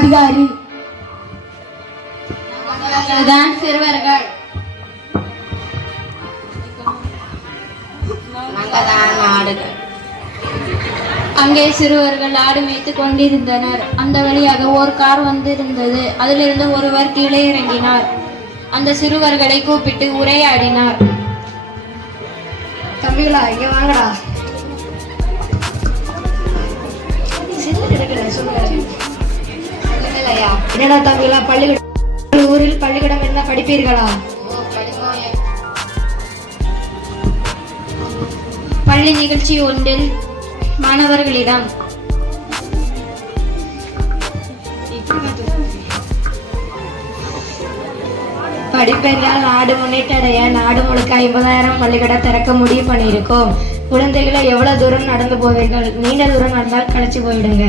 அதிகாரி. தான் சிறுவர்கள். அங்கே சிறுவர்கள் ஆடு மேய்த்து கொண்டிருந்தனர். அந்த வழியாக ஒரு கார் வந்திருந்தது. அதிலிருந்து ஒருவர் கீழே இறங்கினார். அந்த சிறுவர்களை கூப்பிட்டு உரையாடினார். தம்பிகளா, இங்க வாங்கடா. என்னடா தம்பிகளா, பள்ளிக்கூடம் ஊரில் பள்ளிக்கூடம் என்ன படிப்பீர்களா? பள்ளி நிகழ்ச்சி ஒன்றில் மாணவர்களிடம் படிப்பென்றால் நாடு முன்னேற்ற அடைய நாடு முழுக்க 50,000 பள்ளிக்கூடம் திறக்க முடிவு பண்ணியிருக்கோம். குழந்தைகளை எவ்வளவு தூரம் நடந்து போவீர்கள்? நீண்ட தூரம் நடந்தால் கழிச்சு போயிடுங்க.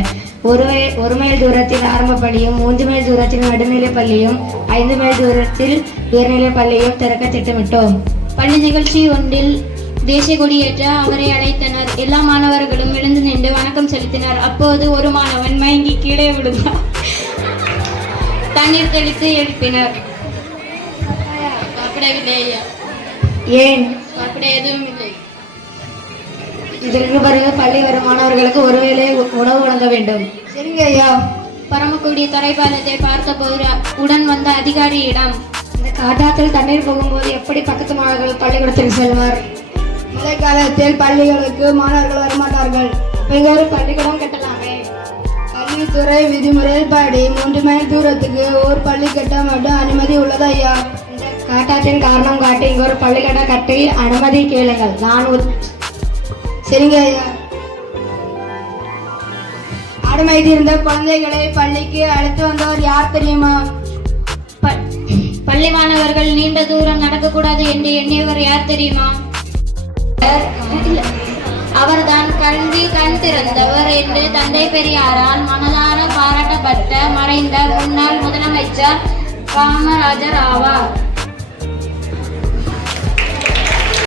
ஒரு மைல் தூரத்தில் ஆரம்ப பள்ளியும் 3 மைல் தூரத்தில் நடுநிலை பள்ளியும் 5 மைல் தூரத்தில் உயர்நிலை பள்ளியும் திறக்க திட்டமிட்டோம். பள்ளி நிகழ்ச்சி ஒன்றில் தேசிய கொடியேற்ற அவரை அழைத்தனர். எல்லா மாணவர்களும் எழுந்து நின்று வணக்கம் செலுத்தினர். அப்போது ஒரு மாணவன் மயங்கி கீழே விழுந்தார். தண்ணீர் தெளித்து எழுப்பினர். ஏன்? எதுவும் இல்லை. இதற்கு பிறகு பள்ளி வரும் மாணவர்களுக்கு ஒருவேளை உணவு வழங்க வேண்டும். சரிங்க ஐயா. பரமக்குடி தரைப்பாலத்தை பார்த்தபோது உடன் வந்த அதிகாரியிடம், இந்த காட்டாற்றில் தண்ணீர் போகும்போது எப்படி பக்கத்து மாணவர்கள் பள்ளிக்கூடத்திற்கு செல்வார்? மழை காலத்தில் பள்ளிகளுக்கு மாணவர்கள் வரமாட்டார்கள். இங்க ஒரு பள்ளிக்கூடம் கட்டலாமே. கல்வித்துறை விதிமுறைப்படி 3 மைல் தூரத்துக்கு ஒரு பள்ளி கட்ட மட்டும் அனுமதி உள்ளது ஐயா. இந்த காட்டாற்றின் காரணம் காட்டி இங்க ஒரு பள்ளிக்கூடம் கட்டி அனுமதி கேளுங்கள். சரிங்க ஐயா. ஆடு மேய்த்திருந்த குழந்தைகளை பள்ளிக்கு அழைத்து வந்தவர் யார் தெரியுமா? பள்ளி மாணவர்கள் நீண்ட தூரம் நடக்கக்கூடாது என்று எண்ணியவர் யார் தெரியுமா? அவர்தான் கல்வி கண் திறந்தவர் என்று தந்தை பெரியாரால் மனதார பாராட்டப்பட்ட மறைந்த முன்னாள் முதலமைச்சர் காமராஜர் ஆவார்.